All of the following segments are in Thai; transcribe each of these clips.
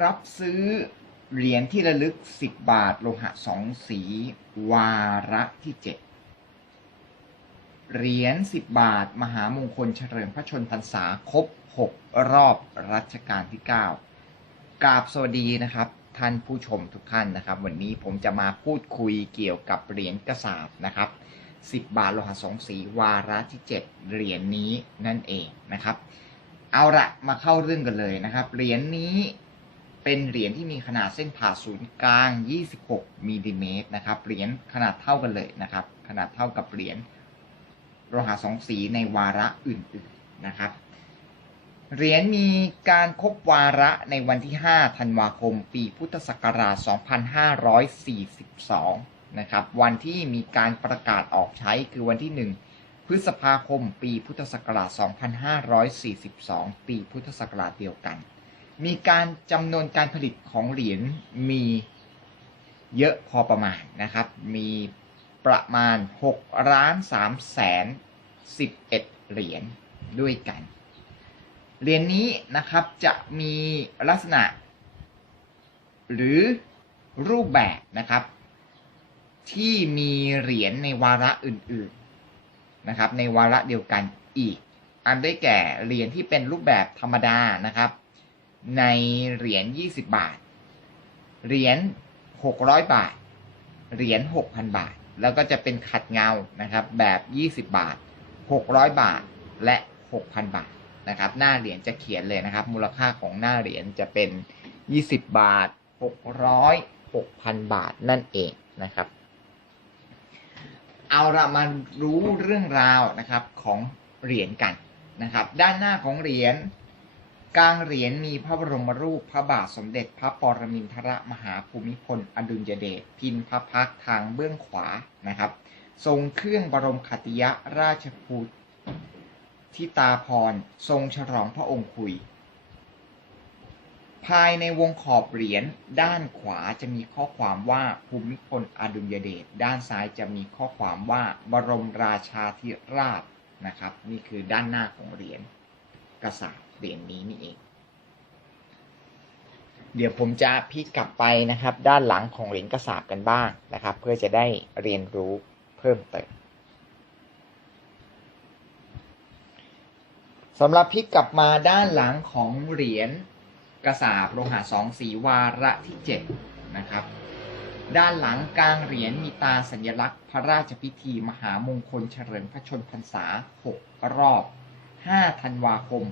รับซื้อเหรียญที่ระลึก 10 บาท โลหะสองสี วาระที่ 7 เหรียญ 10 บาท มหามงคลเฉลิมพระชนพรรษาครบ 6 รอบรัชกาลที่ 9 กราบสวัสดีนะครับ ท่านผู้ชมทุกท่านนะครับ วันนี้ผมจะมาพูดคุยเกี่ยวกับเหรียญกระสาบนะครับ 10 บาทโลหะสองสี วาระที่ 7 เหรียญนี้นั่นเองนะครับ เอาละมาเข้าเรื่องกันเลยนะครับ เหรียญนี้ เป็นเหรียญที่มีขนาดเส้นผ่าศูนย์กลาง 26มิลลิเมตรนะครับ เหรียญขนาดเท่ากันเลยนะครับ ขนาดเท่ากับเหรียญโลหะสองสีในวาระอื่นๆนะครับ เหรียญมีการครบวาระในวันที่ 5 ธันวาคม ปีพุทธศักราช 2542 นะครับ วันที่มีการประกาศออกใช้คือวันที่ 1 พฤษภาคม ปีพุทธศักราช 2542 ปีพุทธศักราชเดียวกัน มีการจำนวนการผลิตของเหรียญมีเยอะพอประมาณนะครับ มีประมาณ6ล้าน3แสน11 เหรียญด้วยกัน เหรียญนี้นะครับจะมีลักษณะ หรือรูปแบบนะครับ ที่มีเหรียญในวาระอื่นๆนะครับ ในวาระเดียวกันอีก อันได้แก่เหรียญที่เป็นรูปแบบธรรมดานะครับ ในเหรียญ20บาท เหรียญ600บาท เหรียญ6,000บาท แล้วก็จะเป็นขัดเงานะครับแบบ20บาท600บาทและ6,000บาทนะครับ หน้าเหรียญจะเขียนเลยนะครับ มูลค่าของหน้าเหรียญจะเป็น20บาท600 6,000บาทนั่นเองนะครับ เอาละมารู้เรื่องราวนะครับของเหรียญกันนะครับ ด้านหน้าของเหรียญ กลางเหรียญมีพระบรมรูปพระบาทสมเด็จพระปรมินทรมหาภูมิพล อดุลยเดชพินพระพักทางเบื้องขวานะครับ ทรงเครื่องบรมขัติยราชภูทิตาพรทรงฉลองพระองค์คุย ภายในวงขอบเหรียญด้านขวาจะมีข้อความว่าภูมิพลอดุลยเดชด้านซ้ายจะมีข้อความว่าบรมราชาธิราชนะครับ นี่คือด้านหน้าของเหรียญกษัตริย์ เหรียญนี้นี่เอง เดี๋ยวผมจะพลิกกลับไปนะครับ ด้านหลังของเหรียญกระสาบกันบ้างนะครับ เพื่อจะได้เรียนรู้เพิ่มเติมสำหรับพลิกกลับมาด้านหลังของเหรียญกระสาบโลหะสองสีวาระที่7นะครับด้านหลังกลางเหรียญมีตาสัญลักษณ์พระราชพิธีมหามงคลเฉลิมพระชนพรรษา 6 รอบ 5 ธันวาคม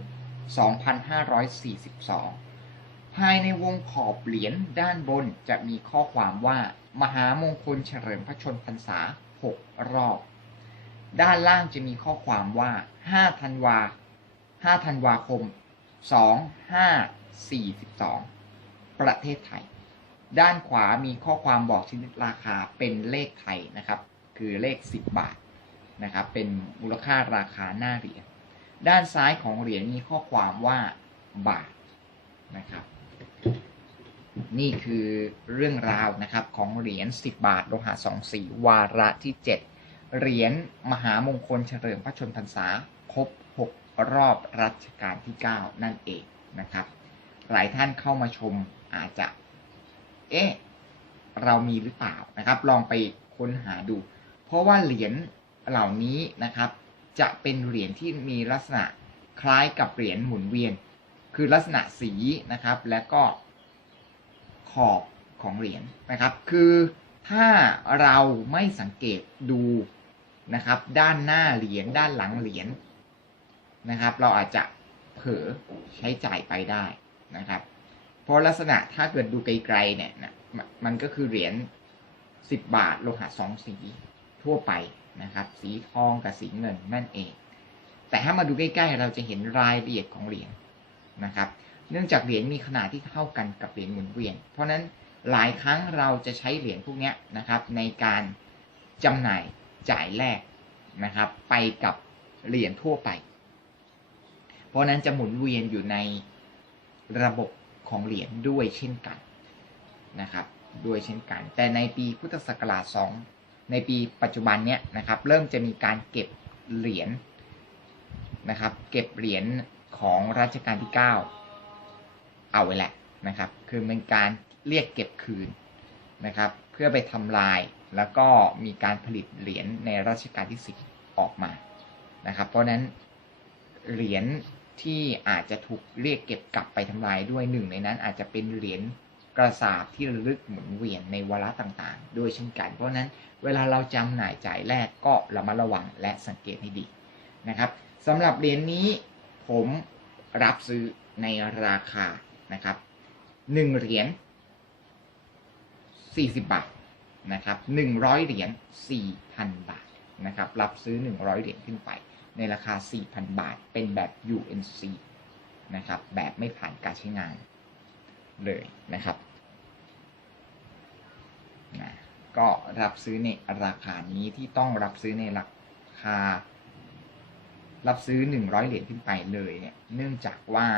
2542 ภายในวงขอบเหรียญด้านบนจะมีข้อความว่า มหามงคลเฉลิมพระชนพรรษา 6 รอบ ด้านล่างจะมีข้อความว่า 5 ธันวา 5 ธันวาคม 2542 ประเทศไทย ด้านขวามีข้อความบอกชนิดราคาเป็นเลขไทยนะครับ คือเลข 10 บาทนะครับ เป็นมูลค่าราคาหน้าเหรียญ ด้านซ้ายของเหรียญมีข้อความว่าบาทนะครับ นี่คือเรื่องราวนะครับของเหรียญ10 บาทโลหะสองสีวาระที่ 7 เหรียญมหามงคลเฉลิมพระชนพรรษาครบ 6 รอบรัชกาลที่ 9 นั่นเองนะครับ หลายท่านเข้ามาชมอาจจะ เอ๊ะ เรามีหรือเปล่านะครับ ลองไปค้นหาดู เพราะว่าเหรียญเหล่านี้นะครับ จะเป็นเหรียญที่มีลักษณะคล้ายกับเหรียญหมุนเวียน คือลักษณะสีนะครับ และก็ขอบของเหรียญนะครับ คือถ้าเราไม่สังเกตดูนะครับ ด้านหน้าเหรียญด้านหลังเหรียญนะครับ เราอาจจะเผลอใช้จ่ายไปได้นะครับ เพราะลักษณะถ้าเกิดดูไกลๆเนี่ยนะมมันก็คือเหรียญสิบบาทโลหะสองสีทั่วไป นะครับ สีทองกับสีเงินนั่นเอง แต่ถ้ามาดูใกล้ๆเราจะเห็นรายละเอียดของเหรียญนะครับ เนื่องจากเหรียญมีขนาดที่เท่ากันกับเหรียญหมุนเวียน เพราะฉะนั้นหลายครั้งเราจะใช้เหรียญพวกนี้นะครับ ในการจำหน่ายจ่ายแลกนะครับ ไปกับเหรียญทั่วไป เพราะนั้นจะหมุนเวียนอยู่ในระบบของเหรียญด้วยเช่นกันนะครับ ด้วยเช่นกัน แต่ในปีพุทธศักราช2 ในปีปัจจุบันเนี้ยนะครับ เริ่มจะมีการเก็บเหรียญนะครับ เก็บเหรียญของรัชกาลที่ 9 เอาไว้แหละนะครับ คือเป็นการเรียกเก็บคืนนะครับ เพื่อไปทำลายแล้วก็มีการผลิตเหรียญในรัชกาลที่สิบออกมานะครับ เพราะฉะนั้นเหรียญที่อาจจะถูกเรียกเก็บกลับไปทำลายด้วยหนึ่งในนั้นอาจจะเป็นเหรียญ กระสาบที่ระลึกหมุนเวียนในวาระต่างๆ ด้วยเช่นกัน เพราะนั้นเวลาเราจำหน่ายจ่ายแลกก็ระมัดระวังและสังเกตให้ดีนะครับสำหรับเหรียญนี้ผมรับซื้อในราคานะครับหนึ่งเหรียญ40 บาทนะครับ100 เหรียญ4,000 บาทนะครับรับซื้อ 100 เหรียญขึ้นไป ในราคา 4,000 บาท เป็นแบบ UNC นะครับแบบไม่ผ่านการใช้งาน เลยนะครับนะก็รับซื้อในราคานี้ที่ต้องรับซื้อในราคา รับซื้อ 100 เหรียญขึ้นไปเลยเนี่ย เนื่องจากว่า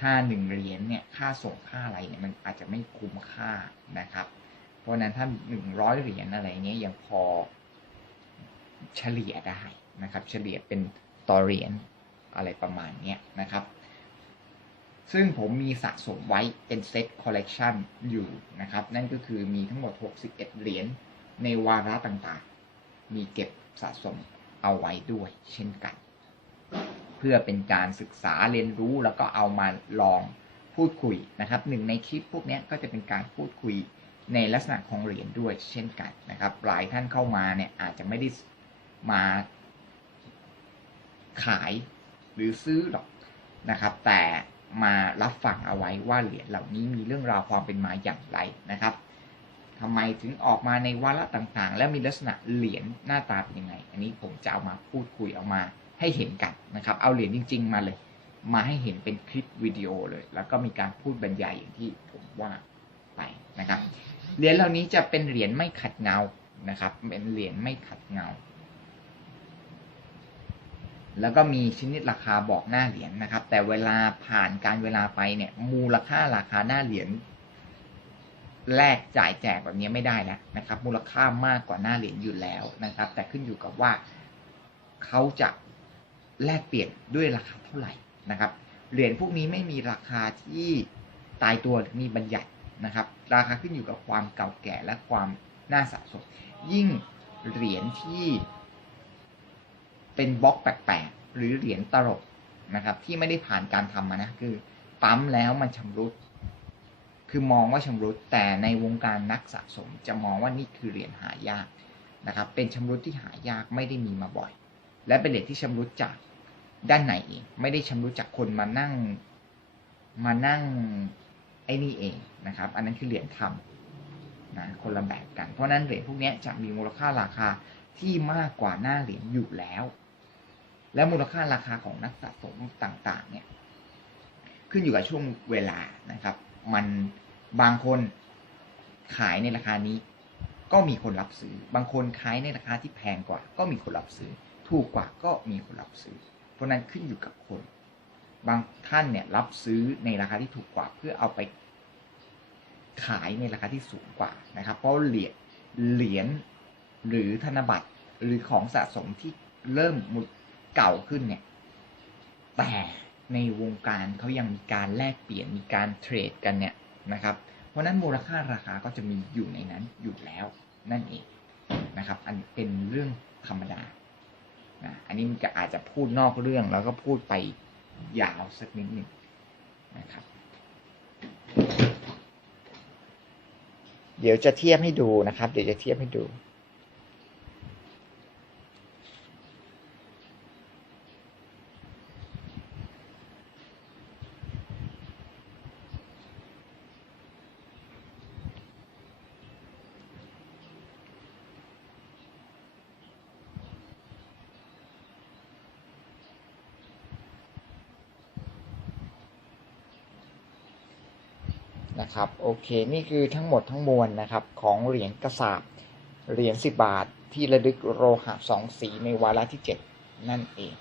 ถ้า 1 เหรียญเนี่ยค่าส่งค่าอะไรเนี่ยมันอาจจะไม่คุ้มค่านะครับ เพราะนั้นถ้า 100 เหรียญอะไรเงี้ยยังพอเฉลี่ยได้นะครับ เฉลี่ยเป็นต่อเหรียญอะไรประมาณนี้นะครับ ซึ่งผมมีสะสมไว้เป็นเซตคอลเลกชันอยู่นะครับ นั่นก็คือมีทั้งหมด 61 เหรียญในวาระต่างๆ มีเก็บสะสมเอาไว้ด้วยเช่นกัน เพื่อเป็นการศึกษาเรียนรู้แล้วก็เอามาลองพูดคุยนะครับหนึ่งในคลิปพวกนี้ก็จะเป็นการพูดคุยในลักษณะของเหรียญด้วยเช่นกันนะครับ หลายท่านเข้ามาเนี่ยอาจจะไม่ได้มาขายหรือซื้อหรอกนะครับ แต่ มารับฟังเอาไว้ว่าเหรียญเหล่านี้มีเรื่องราวความเป็นมาอย่างไรนะครับทำไมถึงออกมาในวาระต่างๆ และมีลักษณะเหรียญหน้าตาเป็นยังไง อันนี้ผมจะเอามาพูดคุยเอามาให้เห็นกันนะครับ เอาเหรียญจริง ๆ มาเลย มาให้เห็นเป็นคลิปวิดีโอเลย แล้วก็มีการพูดบรรยายอย่างที่ผมว่าไปนะครับ เหรียญเหล่านี้จะเป็นเหรียญไม่ขัดเงานะครับ เป็นเหรียญไม่ขัดเงา แล้วก็มีชนิดราคาบอกหน้าเหรียญนะครับ แต่เวลาผ่านการเวลาไปเนี่ย มูลค่าราคาหน้าเหรียญแลกจ่ายแจกแบบนี้ไม่ได้แล้วนะครับ มูลค่ามากกว่าหน้าเหรียญอยู่แล้วนะครับ แต่ขึ้นอยู่กับว่าเขาจะแลกเปลี่ยนด้วยราคาเท่าไหร่นะครับ เหรียญพวกนี้ไม่มีราคาที่ตายตัวหรือมีบัญญัตินะครับ ราคาขึ้นอยู่กับความเก่าแก่และความน่าสะสมยิ่งเหรียญที่ เป็นบล็อกแปลกๆหรือเหรียญตลกนะครับ ที่ไม่ได้ผ่านการทำมานะคือปั๊มแล้วมันชำรุด คือมองว่าชำรุด แต่ในวงการนักสะสมจะมองว่านี่คือเหรียญหายากนะครับ เป็นชำรุดที่หายากไม่ได้มีมาบ่อย และเป็นเหรียญที่ชำรุดจากด้านไหนเองไม่ได้ชำรุดจากคนมานั่งมานั่งไอ้นี่เองนะครับ อันนั้นคือเหรียญทำนะคนละแบบกัน เพราะนั้นเหรียญพวกนี้จะมีมูลค่าราคาที่มากกว่าหน้าเหรียญอยู่แล้ว และมูลค่าราคาของนักสะสมต่างๆ เนี่ยขึ้นอยู่กับช่วงเวลานะครับ มันบางคนขายในราคานี้ ก็มีคนรับซื้อ บางคนขายในราคาที่แพงกว่า ก็มีคนรับซื้อ ถูกกว่าก็มีคนรับซื้อ เพราะนั้นขึ้นอยู่กับคน บางท่านเนี่ยรับซื้อในราคาที่ถูกกว่า เพื่อเอาไปขายในราคาที่สูงกว่านะครับ เพราะเหรียญเหรียญหรือธนบัตรหรือของสะสมที่เริ่มมุด เก่าขึ้นเนี่ย แต่ในวงการเขายังมีการแลกเปลี่ยนมีการเทรดกันเนี่ยนะครับ เพราะนั้นมูลค่าราคาก็จะมีอยู่ในนั้นอยู่แล้วนั่นเองนะครับ อันเป็นเรื่องธรรมดานะอันนี้มันจะอาจจะพูดนอกเรื่องแล้วก็พูดไปยาวสักนิดหนึ่งนะครับ เดี๋ยวจะเทียบให้ดูนะครับ เดี๋ยวจะเทียบให้ดู นะครับโอเคนี่คือทั้งหมดทั้งมวลนะครับของเหรียญกระสาบเหรียญสิบบาทที่ระลึกโลหะสองสีในวาระที่ 7 นั่นเอง